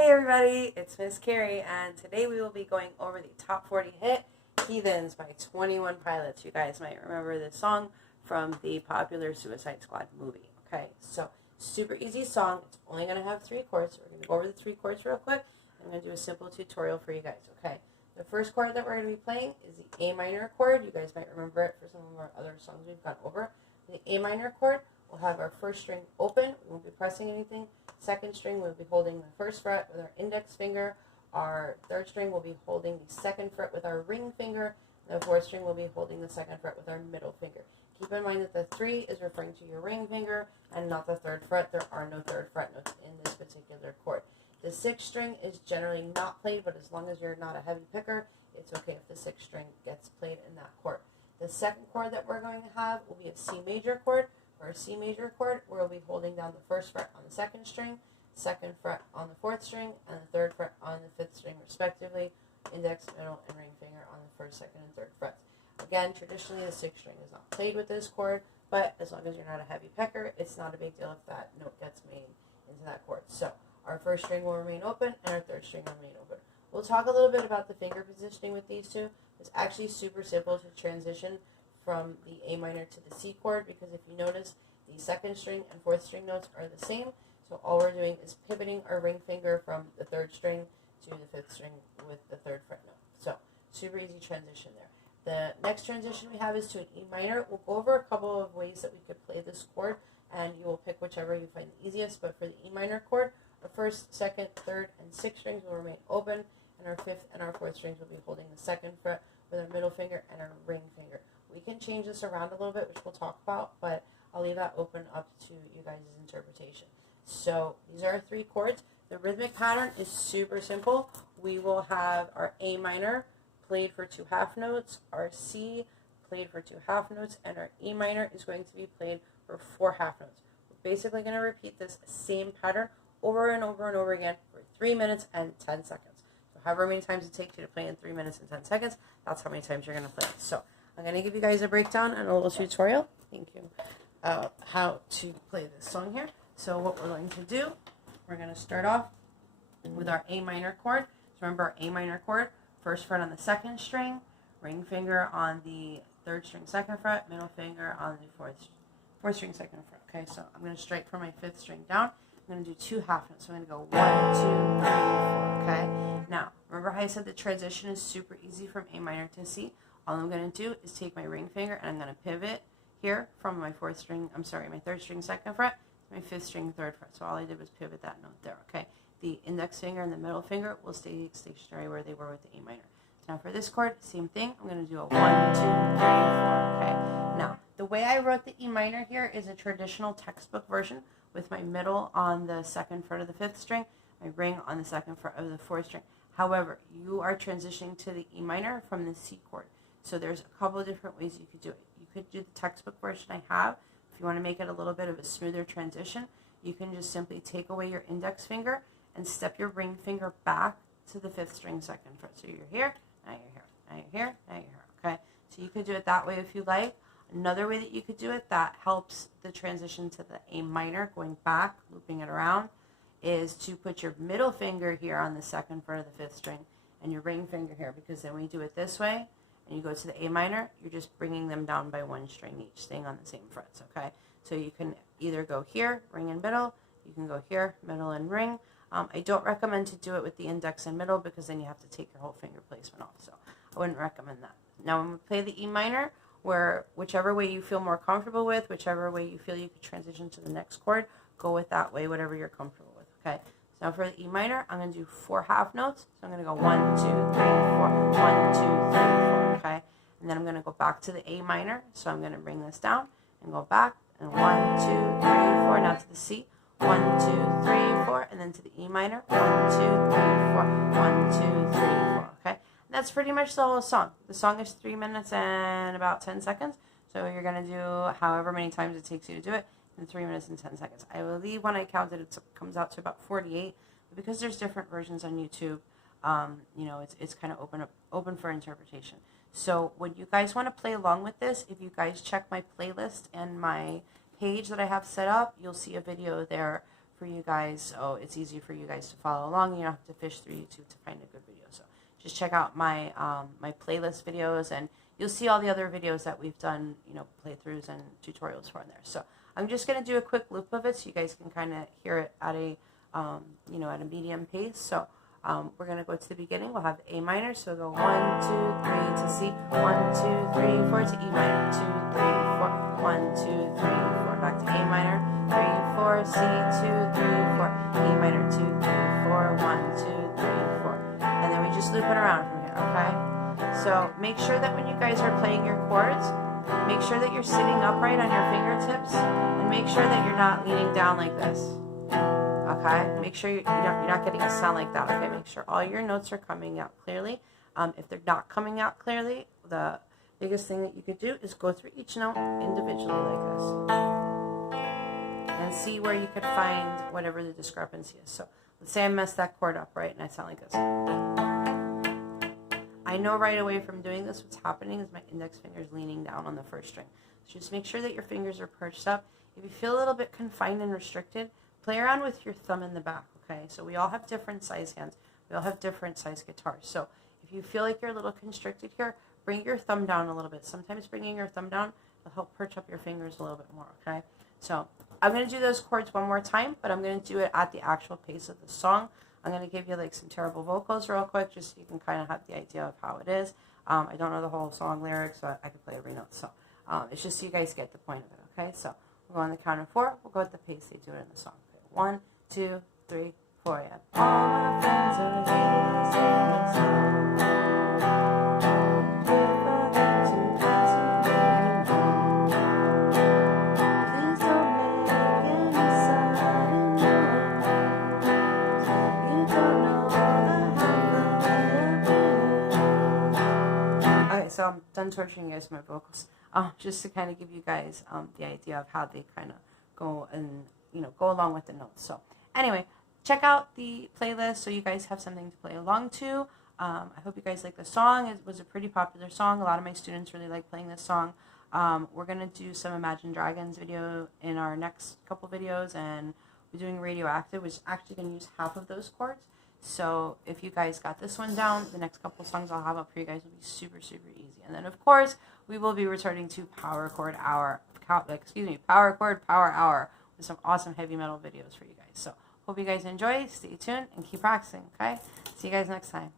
Hey everybody, it's Miss Carrie, and today we will be going over the top 40 hit, Heathens by 21 Pilots. You guys might remember this song from the popular Suicide Squad movie. Okay, so super easy song. It's only going to have 3 chords. We're going to go over the 3 chords real quick. I'm going to do a simple tutorial for you guys. Okay, the first chord that we're going to be playing is the A minor chord. You guys might remember it for some of our other songs we've gone over. The A minor chord, we'll have our first string open. We won't be pressing anything. Second string, we'll be holding the first fret with our index finger. Our third string will be holding the second fret with our ring finger. The fourth string will be holding the second fret with our middle finger. Keep in mind that the 3 is referring to your ring finger and not the third fret. There are no third fret notes in this particular chord. The 6th string is generally not played, but as long as you're not a heavy picker, it's okay if the 6th string gets played in that chord. The second chord that we're going to have will be a C major chord. For a C major chord, we'll be holding down the first fret on the second string, second fret on the fourth string, and the third fret on the 5th string, respectively. Index, middle, and ring finger on the first, second, and third frets. Again, traditionally the 6th string is not played with this chord, but as long as you're not a heavy pecker, it's not a big deal if that note gets made into that chord. So our first string will remain open, and our third string will remain open. We'll talk a little bit about the finger positioning with these two. It's actually super simple to transition from the A minor to the C chord, because if you notice, the second string and fourth string notes are the same. So all we're doing is pivoting our ring finger from the third string to the 5th string with the third fret note. So super easy transition there. The next transition we have is to an E minor. We'll go over a couple of ways that we could play this chord, and you will pick whichever you find the easiest. But for the E minor chord, our first, second, third, and 6th strings will remain open, and our 5th and our 4th strings will be holding the second fret with our middle finger and our ring finger. We can change this around a little bit, which we'll talk about, but I'll leave that open up to you guys' interpretation. So these are our 3 chords. The rhythmic pattern is super simple. We will have our A minor played for 2 half notes, our C played for 2 half notes, and our E minor is going to be played for 4 half notes. We're basically going to repeat this same pattern over and over and over again for 3 minutes and 10 seconds. So however many times it takes you to play in 3 minutes and 10 seconds, that's how many times you're going to play it. So I'm going to give you guys a breakdown and a little tutorial. Thank you. How to play this song here. So what we're going to do, we're going to start off with our A minor chord. So remember our A minor chord, first fret on the second string, ring finger on the third string second fret, middle finger on the fourth string second fret. Okay, so I'm going to strike from my 5th string down. I'm going to do 2 half notes. So I'm going to go 1, 2, 3, 4. Okay. Now remember how I said the transition is super easy from A minor to C. All I'm going to do is take my ring finger and I'm going to pivot here from my my 3rd string second fret to my 5th string third fret. So all I did was pivot that note there. Okay. The index finger and the middle finger will stay stationary where they were with the A minor. Now for this chord, same thing. I'm going to do a 1, 2, 3, 4. Okay. Now the way I wrote the E minor here is a traditional textbook version with my middle on the second fret of the 5th string, my ring on the second fret of the 4th string. However, you are transitioning to the E minor from the C chord. So there's a couple of different ways you could do it. You could do the textbook version I have. If you want to make it a little bit of a smoother transition, you can just simply take away your index finger and step your ring finger back to the 5th string second fret. So you're here, now you're here, now you're here, now you're here. Okay? So you could do it that way if you like. Another way that you could do it that helps the transition to the A minor, going back, looping it around, is to put your middle finger here on the second fret of the 5th string and your ring finger here, because then when you do it this way, and you go to the A minor, you're just bringing them down by 1 string each, staying on the same frets, okay? So you can either go here, ring and middle, you can go here, middle and ring. I don't recommend to do it with the index and middle, because then you have to take your whole finger placement off, so I wouldn't recommend that. Now when we play the E minor, where whichever way you feel more comfortable with, whichever way you feel you could transition to the next chord, go with that way, whatever you're comfortable with, okay? So now for the E minor, I'm going to do 4 half notes. So I'm going to go 1, 2, 3, 4, 1, 2, 3, 4, okay? And then I'm going to go back to the A minor. So I'm going to bring this down and go back, and 1, 2, 3, 4. Now to the C, 1, 2, 3, 4, and then to the E minor, 1, 2, 3, 4, 1, 2, 3, 4, okay? And that's pretty much the whole song. The song is 3 minutes and about 10 seconds. So you're going to do however many times it takes you to do it in 3 minutes and 10 seconds. I believe when I counted, it comes out to about 48. But because there's different versions on YouTube, you know, it's kind of open for interpretation. So when you guys want to play along with this, if you guys check my playlist and my page that I have set up, you'll see a video there for you guys, so it's easy for you guys to follow along. You don't have to fish through YouTube to find a good video. So just check out my my playlist videos, and you'll see all the other videos that we've done, you know, playthroughs and tutorials for in there. So I'm just going to do a quick loop of it so you guys can kind of hear it at a, you know, at a medium pace. So we're going to go to the beginning. We'll have A minor, so we'll go 1, 2, 3 to C, 1, 2, 3, 4 to E minor, 2, 3, 4, 1, 2, 3, 4, back to A minor, 3, 4, C, 2, 3, 4, E minor, 2, 3, 4, 1, 2, 3, 4. And then we just loop it around from here, okay? So make sure that when you guys are playing your chords, make sure that you're sitting upright on your fingertips, and make sure that you're not leaning down like this. Okay, make sure you're not getting a sound like that. Okay, make sure all your notes are coming out clearly. If they're not coming out clearly, the biggest thing that you could do is go through each note individually like this and see where you could find whatever the discrepancy is. So let's say I messed that chord up, right, and I sound like this. I know right away from doing this what's happening is my index finger is leaning down on the first string. So just make sure that your fingers are perched up. If you feel a little bit confined and restricted, play around with your thumb in the back, okay? So we all have different size hands. We all have different size guitars. So if you feel like you're a little constricted here, bring your thumb down a little bit. Sometimes bringing your thumb down will help perch up your fingers a little bit more, okay? So I'm going to do those chords one more time, but I'm going to do it at the actual pace of the song. I'm going to give you like some terrible vocals real quick just so you can kind of have the idea of how it is. I don't know the whole song lyrics, but I can play every note. So it's just so you guys get the point of it, okay? So we'll go on the count of 4. We'll go at the pace they do it in the song. 1, 2, 3, 4, yeah. All my friends are heathens. Please don't make any sudden moves. You don't know the half of it. Okay, so I'm done torturing you guys with my vocals. Just to kind of give you guys the idea of how they kind of go and, you know, go along with the notes. So anyway, check out the playlist so you guys have something to play along to. I hope you guys like the song. It was a pretty popular song. A lot of my students really like playing this song. We're going to do some Imagine Dragons video in our next couple videos, and we're doing Radioactive, which is actually going to use half of those chords. So if you guys got this one down, the next couple songs I'll have up for you guys will be super, super easy. And then, of course, we will be returning to Power Chord Hour, Power Hour, with some awesome heavy metal videos for you guys. So hope you guys enjoy. Stay tuned and keep practicing, okay? See you guys next time.